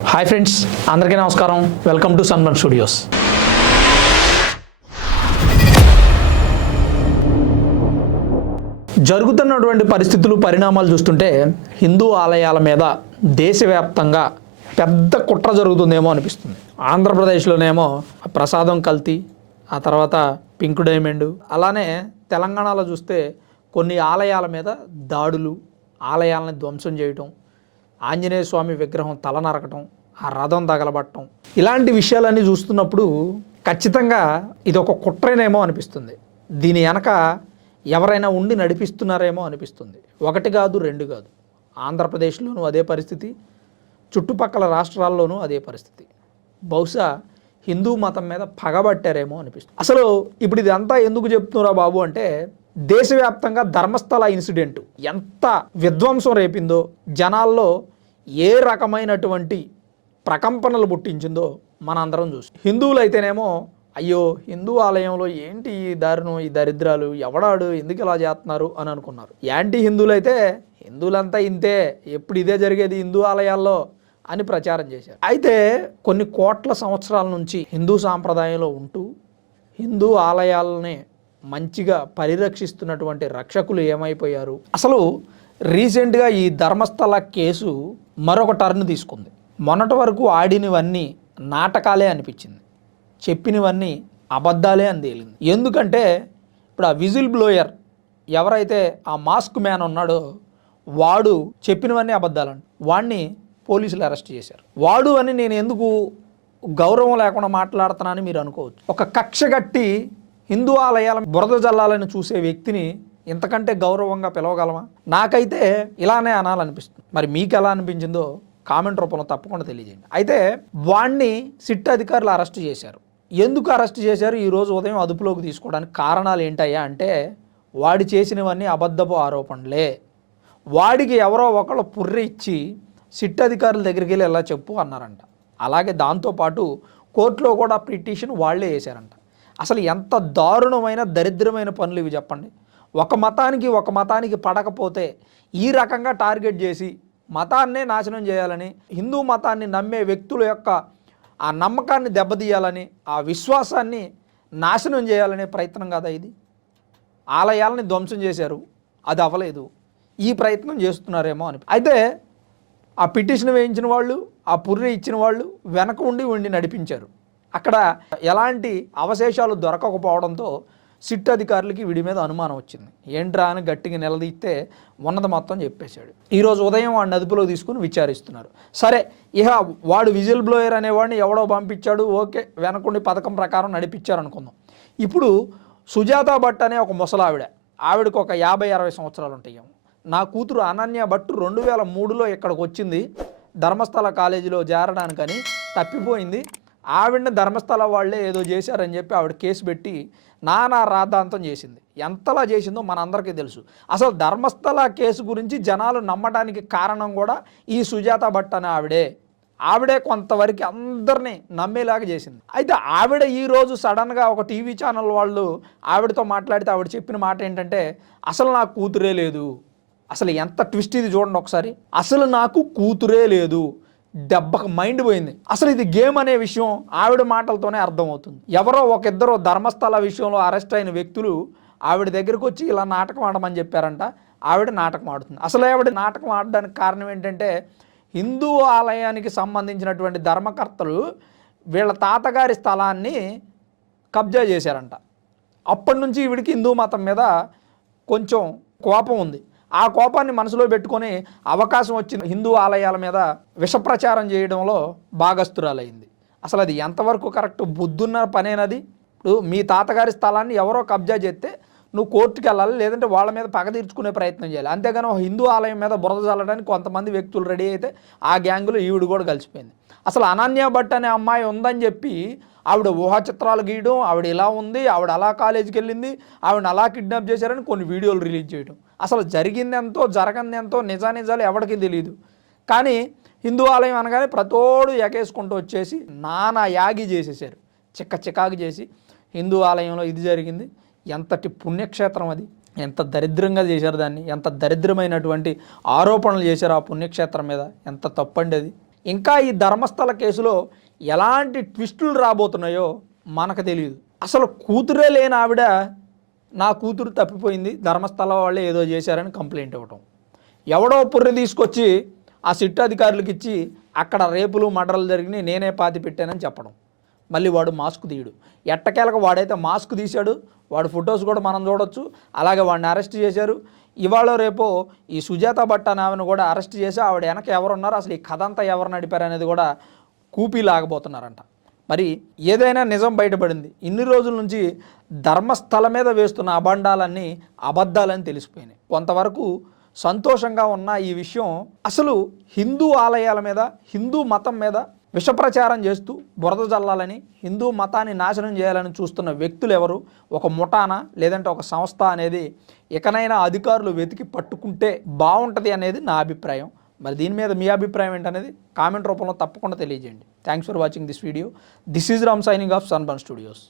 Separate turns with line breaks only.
Hi friends అందరికీ నమస్కారం. Welcome to సన్మన్ studios జరుగుతున్నటువంటి పరిస్థితులు పరిణామాలు చూస్తుంటే హిందూ ఆలయాల మీద దేశవ్యాప్తంగా పెద్ద కుట్ర జరుగుతుందేమో అనిపిస్తుంది. ఆంధ్రప్రదేశ్లోనేమో ప్రసాదం కల్తీ ఆ తర్వాత పింక్ డైమండ్ అలానే తెలంగాణలో చూస్తే కొన్ని ఆలయాల మీద దాడులు ఆలయాలను ధ్వంసం చేయటం ఆంజనేయ స్వామి విగ్రహం తల నరకటం ఆ రథం తగలబట్టడం ఇలాంటి విషయాలన్నీ చూస్తున్నప్పుడు ఖచ్చితంగా ఇది ఒక కుట్రనేమో అనిపిస్తుంది. దీని వెనక ఎవరైనా ఉండి నడిపిస్తున్నారేమో అనిపిస్తుంది. ఒకటి కాదు రెండు కాదు. ఆంధ్రప్రదేశ్లోనూ అదే పరిస్థితి చుట్టుపక్కల రాష్ట్రాల్లోనూ అదే పరిస్థితి. బహుశా హిందూ మతం మీద పగబట్టారేమో అనిపిస్తుంది. అసలు ఇప్పుడు ఇదంతా ఎందుకు చెప్తున్నారా బాబు అంటే దేశవ్యాప్తంగా ధర్మస్థల ఇన్సిడెంట్ ఎంత విధ్వంసం రేపిందో జనాల్లో ఏ రకమైనటువంటి ప్రకంపనలు పుట్టించిందో మనందరం చూసి హిందువులు అయితేనేమో అయ్యో హిందూ ఆలయంలో ఏంటి ఈ దారుణం ఈ దరిద్రాలు ఎవడాడు ఎందుకు ఇలా చేస్తున్నారు అని అనుకున్నారు. యాంటీ హిందువులు అయితే హిందువులంతా ఇంతే ఎప్పుడు ఇదే జరిగేది హిందూ ఆలయాల్లో అని ప్రచారం చేశారు. అయితే కొన్ని కోట్ల సంవత్సరాల నుంచి హిందూ సాంప్రదాయంలో ఉంటూ హిందూ ఆలయాలని మంచిగా పరిరక్షిస్తున్నటువంటి రక్షకులు ఏమైపోయారు? అసలు రీసెంట్గా ఈ ధర్మస్థల కేసు మరొక టర్న్ తీసుకుంది. మొన్నటి వరకు ఆడినవన్నీ నాటకాలే అనిపించింది. చెప్పినవన్నీ అబద్ధాలే అని తేలింది. ఎందుకంటే ఇప్పుడు ఆ విజిల్ బ్లోయర్ ఎవరైతే ఆ మాస్క్ మ్యాన్ ఉన్నాడో వాడు చెప్పినవన్నీ అబద్ధాలంట. వాడిని పోలీసులు అరెస్ట్ చేశారు. వాడు అని నేను ఎందుకు గౌరవం లేకుండా మాట్లాడుతున్నానని మీరు అనుకోవచ్చు. ఒక కక్ష కట్టి హిందూ ఆలయాల బురద జల్లాలని చూసే వ్యక్తిని ఇంతకంటే గౌరవంగా పిలవగలమా? నాకైతే ఇలానే అనాలనిపిస్తుంది. మరి మీకు ఎలా అనిపించిందో కామెంట్ రూపంలో తప్పకుండా తెలియజేయండి. అయితే వాణ్ణి సిట్ అధికారులు అరెస్ట్ చేశారు. ఎందుకు అరెస్ట్ చేశారు? ఈరోజు ఉదయం అదుపులోకి తీసుకోవడానికి కారణాలు ఏంటయ్యా అంటే వాడు చేసినవన్నీ అబద్ధపు ఆరోపణలే. వాడికి ఎవరో ఒకళ్ళు పుర్రి ఇచ్చి సిట్ అధికారుల దగ్గరికి వెళ్ళి ఎలా చెప్పు అన్నారంట. అలాగే దాంతోపాటు కోర్టులో కూడా పిటిషన్ వాళ్ళే వేశారంట. అసలు ఎంత దారుణమైన దరిద్రమైన పనులు ఇవి చెప్పండి. ఒక మతానికి ఒక మతానికి పడకపోతే ఈ రకంగా టార్గెట్ చేసి మతాన్నే నాశనం చేయాలని హిందూ మతాన్ని నమ్మే వ్యక్తుల యొక్క ఆ నమ్మకాన్ని దెబ్బతీయాలని ఆ విశ్వాసాన్ని నాశనం చేయాలనే ప్రయత్నం కదా ఇది. ఆలయాలని ధ్వంసం చేశారు. అది అవ్వలేదు. ఈ ప్రయత్నం చేస్తున్నారేమో అని. అయితే ఆ పిటిషన్ వేయించిన వాళ్ళు ఆ పుర్రి ఇచ్చిన వాళ్ళు వెనక ఉండి ఉండి నడిపించారు. అక్కడ ఎలాంటి అవశేషాలు దొరకకపోవడంతో సిట్ అధికారులకి వీడి మీద అనుమానం వచ్చింది. ఏంట్రా అని గట్టిగా నిలదీస్తే ఉన్నది మొత్తం చెప్పేశాడు. ఈరోజు ఉదయం వాడిని అదుపులో తీసుకుని విచారిస్తున్నారు. సరే ఇహ వాడు విజిల్ బ్లోయర్ అనేవాడిని ఎవడో పంపించాడు ఓకే వెనకుండి పథకం ప్రకారం నడిపించారు అనుకుందాం. ఇప్పుడు సుజాత భట్ అనే ఒక ముసలావిడ ఆవిడకు ఒక యాభై అరవై సంవత్సరాలు ఉంటాయేమో. నా కూతురు అనన్య భట్ రెండు వేల మూడులో ఇక్కడికి వచ్చింది ధర్మస్థల కాలేజీలో చేరడానికని తప్పిపోయింది ఆవిడని ధర్మస్థల వాళ్ళే ఏదో చేశారని చెప్పి ఆవిడ కేసు పెట్టి నానా రాద్ధాంతం చేసింది. ఎంతలా చేసిందో మనందరికీ తెలుసు. అసలు ధర్మస్థల కేసు గురించి జనాలు నమ్మడానికి కారణం కూడా ఈ సుజాత భట్ అనే ఆవిడే. ఆవిడే కొంతవరకు అందరినీ నమ్మేలాగా చేసింది. అయితే ఆవిడ ఈరోజు సడన్గా ఒక టీవీ ఛానల్ వాళ్ళు ఆవిడతో మాట్లాడితే ఆవిడ చెప్పిన మాట ఏంటంటే అసలు నాకు కూతురే లేదు. అసలు ఎంత ట్విస్ట్ ఇది చూడండి ఒకసారి. అసలు నాకు కూతురే లేదు. దెబ్బకు మైండ్ పోయింది. అసలు ఇది గేమ్ అనే విషయం ఆవిడ మాటలతోనే అర్థమవుతుంది. ఎవరో ఒక ఇద్దరు ధర్మస్థల విషయంలో అరెస్ట్ అయిన వ్యక్తులు ఆవిడ దగ్గరకు వచ్చి ఇలా నాటకం ఆడమని చెప్పారంట. ఆవిడ నాటకం ఆడుతుంది. అసలు ఆవిడ నాటకం ఆడడానికి కారణం ఏంటంటే హిందూ ఆలయానికి సంబంధించినటువంటి ధర్మకర్తలు వీళ్ళ తాతగారి స్థలాన్ని కబ్జా చేశారంట. అప్పటి నుంచి వీడికి హిందూ మతం మీద కొంచెం కోపం ఉంది. ఆ కోపాన్ని మనసులో పెట్టుకొని అవకాశం వచ్చిన హిందూ ఆలయాల మీద విషప్రచారం చేయడంలో భాగస్థురాలైంది. అసలు అది ఎంతవరకు కరెక్ట్? బుద్ధున్న పనేనది. ఇప్పుడు మీ తాతగారి స్థలాన్ని ఎవరో కబ్జా చేస్తే నువ్వు కోర్టుకి వెళ్ళాలి లేదంటే వాళ్ళ మీద పగ తీర్చుకునే ప్రయత్నం చేయాలి. అంతేగాని ఒక హిందూ ఆలయం మీద బురద చల్లడానికి కొంతమంది వ్యక్తులు రెడీ అయితే ఆ గ్యాంగులో ఈవిడ కూడా కలిసిపోయింది. అసలు అనన్య భట్ అనే అమ్మాయి ఉందని చెప్పి ఆవిడ ఊహా చిత్రాలు గీయడం ఆవిడ ఇలా ఉంది ఆవిడ అలా కాలేజీకి వెళ్ళింది ఆవిడ అలా కిడ్నాప్ చేశారని కొన్ని వీడియోలు రిలీజ్ చేయడం. అసలు జరిగింది ఎంతో జరగంది ఎంతో నిజానిజాలు ఎవరికి తెలియదు కానీ హిందూ ఆలయం అనగానే ప్రతోడు ఎగేసుకుంటూ వచ్చేసి నానా యాగి చేసేసారు చిక్క చికాకు చేసి హిందూ ఆలయంలో ఇది జరిగింది. ఎంతటి పుణ్యక్షేత్రం అది. ఎంత దరిద్రంగా చేశారు దాన్ని. ఎంత దరిద్రమైనటువంటి ఆరోపణలు చేశారు ఆ పుణ్యక్షేత్రం మీద. ఎంత తప్పండి అది. ఇంకా ఈ ధర్మస్థల కేసులో ఎలాంటి ట్విస్టులు రాబోతున్నాయో మనకు తెలియదు అసలు కూతురే లేని ఆవిడ నా కూతురు తప్పిపోయింది ధర్మస్థల వాళ్ళే ఏదో చేశారని కంప్లైంట్ ఇవ్వటం. ఎవడో పుర్రె తీసుకొచ్చి ఆ సిట్టు అధికారులకు ఇచ్చి అక్కడ రేపులు మర్డర్లు జరిగినాయి నేనే పాతి పెట్టానని చెప్పడం. మళ్ళీ వాడు మాస్క్ తీయడు. ఎట్టకేలకు వాడైతే మాస్క్ తీశాడు వాడు ఫొటోస్ కూడా మనం చూడొచ్చు అలాగే వాడిని అరెస్ట్ చేశారు. ఇవాళ రేపో ఈ సుజాత భట్ అనే ఆమెను కూడా అరెస్ట్ చేసి ఆవిడ వెనక ఎవరున్నారు అసలు ఈ కథ అంతా ఎవరు నడిపారు అనేది కూడా కూపీ లాగబోతున్నారంట. మరి ఏదైనా నిజం బయటపడింది. ఇన్ని రోజుల నుంచి ధర్మస్థల మీద వేస్తున్న అబండాలన్నీ అబద్ధాలని తెలిసిపోయినాయి. కొంతవరకు సంతోషంగా ఉన్న ఈ విషయం అసలు హిందూ ఆలయాల మీద హిందూ మతం మీద విషప్రచారం చేస్తూ బురద జల్లాలని హిందూ మతాన్ని నాశనం చేయాలని చూస్తున్న వ్యక్తులు ఎవరు? ఒక ముఠానా? లేదంటే ఒక సంస్థ అనేది ఇకనైనా అధికారులు వెతికి పట్టుకుంటే బాగుంటుంది అనేది నా అభిప్రాయం. మరి దీని మీద మీ అభిప్రాయం ఏంటనేది కామెంట్ రూపంలో తప్పకుండా తెలియజేయండి. Thanks for watching this video this is Ram signing off Sunburn Studios